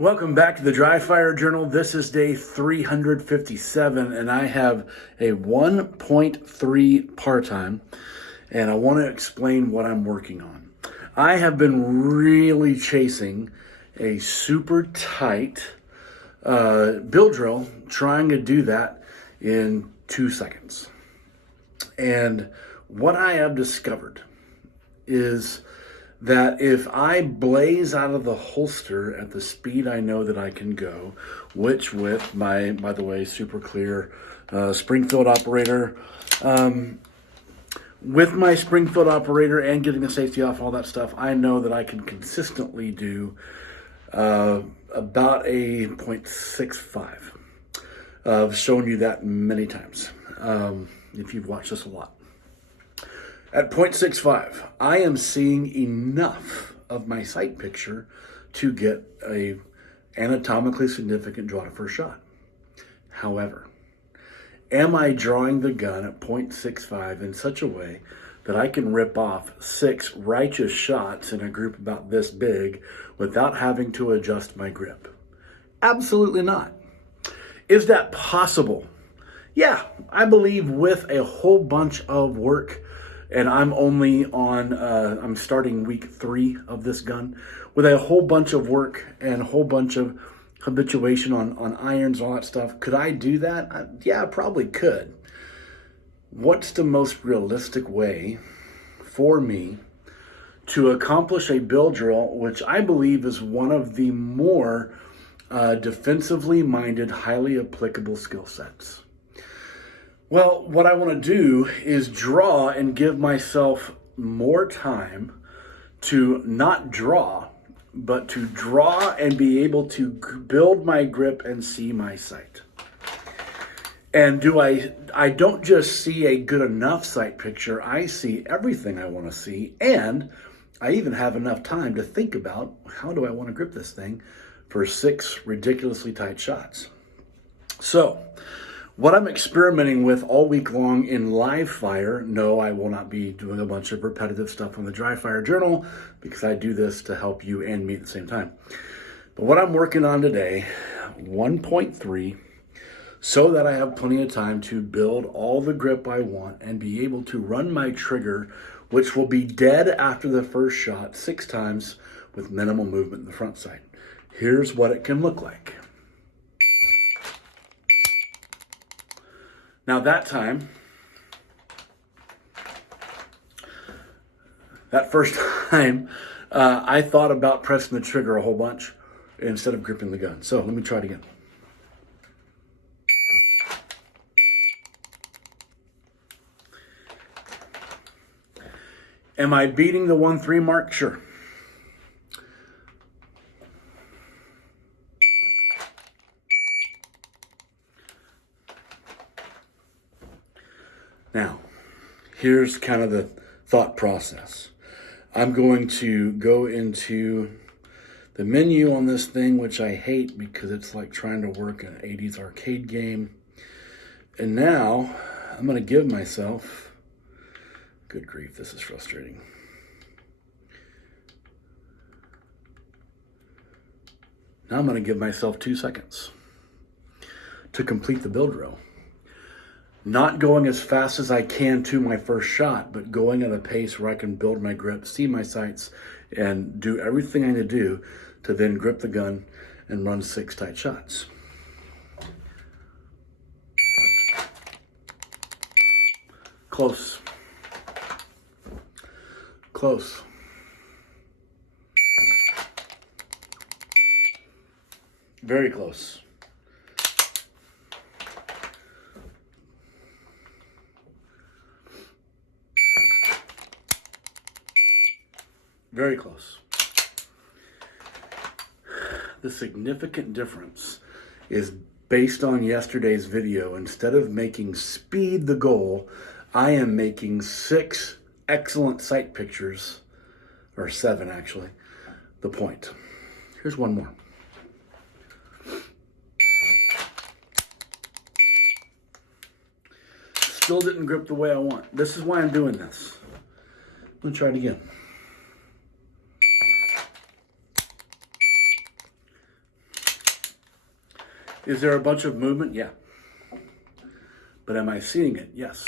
Welcome back to the Dry Fire Journal. This is day 357, and I have a 1.3 part-time, and I want to explain what I'm working on. I have been really chasing a super tight bill drill, trying to do that in 2 seconds. And what I have discovered is that if I blaze out of the holster at the speed I know that I can go, which with my, by the way, super clear Springfield operator, with my Springfield operator and getting the safety off, all that stuff, I know that I can consistently do about a 0.65. I've shown you that many times if you've watched this a lot. At 0.65, I am seeing enough of my sight picture to get a anatomically significant draw to first shot. However, am I drawing the gun at 0.65 in such a way that I can rip off 6 righteous shots in a group about this big without having to adjust my grip? Absolutely not. Is that possible? Yeah, I believe with a whole bunch of work, and I'm only on, I'm starting week 3 of this gun, with a whole bunch of work and a whole bunch of habituation on irons, all that stuff. Could I do that? Yeah, I probably could. What's the most realistic way for me to accomplish a bill drill, which I believe is one of the more defensively minded, highly applicable skill sets? Well, what I want to do is draw and give myself more time to not draw, but to draw and be able to build my grip and see my sight. And I don't just see a good enough sight picture, I see everything I want to see, and I even have enough time to think about how do I want to grip this thing for 6 ridiculously tight shots. So, what I'm experimenting with all week long in live fire, no, I will not be doing a bunch of repetitive stuff on the Dry Fire Journal because I do this to help you and me at the same time. But what I'm working on today, 1.3, so that I have plenty of time to build all the grip I want and be able to run my trigger, which will be dead after the first shot 6 times with minimal movement in the front sight. Here's what it can look like. Now that time, that first time, I thought about pressing the trigger a whole bunch instead of gripping the gun. So let me try it again. Am I beating the 1.3 mark? Sure. Now, here's kind of the thought process. I'm going to go into the menu on this thing, which I hate because it's like trying to work an 80s arcade game. And now I'm going to give myself, good grief, this is frustrating. Now I'm going to give myself 2 seconds to complete the build drill. Not going as fast as I can to my first shot, but going at a pace where I can build my grip, see my sights, and do everything I need to do to then grip the gun and run 6 tight shots. Close. Close. Very close. Very close. The significant difference is based on yesterday's video. Instead of making speed the goal, I am making 6 excellent sight pictures, or 7 actually, the point. Here's one more. Still didn't grip the way I want. This is why I'm doing this. Let me try it again. Is there a bunch of movement? Yeah. But am I seeing it? Yes.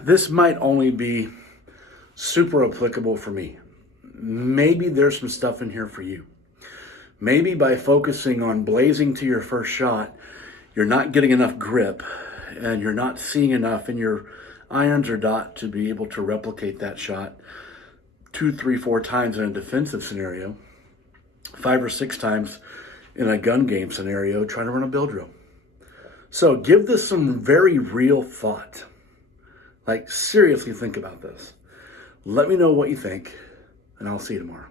This might only be super applicable for me. Maybe there's some stuff in here for you. Maybe by focusing on blazing to your first shot, you're not getting enough grip and you're not seeing enough in your irons or dot to be able to replicate that shot 2, 3, 4 times in a defensive scenario, 5 or 6 times in a gun game scenario, trying to run a build drill. So give this some very real thought. Like, seriously think about this. Let me know what you think, and I'll see you tomorrow.